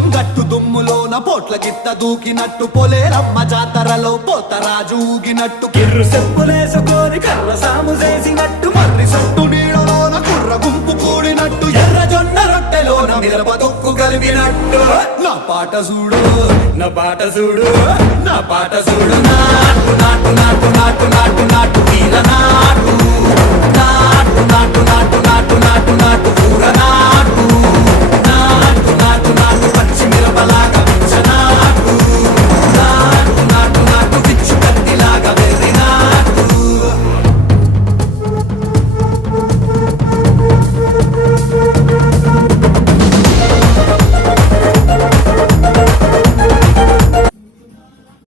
సింహం గట్టు దుమ్ములోన పోట్ల గిత్త దూకినట్టు పొలేరమ్మ జాతరలో పోతరాజు ఊగినట్టు కిర్రు చెప్పులేసుకొని కర్ర సాము చేసినట్టు మర్రి సొట్టు నీడలోన కుర్ర గుంపు కూడినట్టు ఎర్ర జొన్న రొట్టెలోన మిరప తొక్కు కలిపినట్టు నా పాట చూడు నా పాట చూడు నా పాట చూడు నాటు నాటు నాటు నాటు నాటు నాటు వీరనా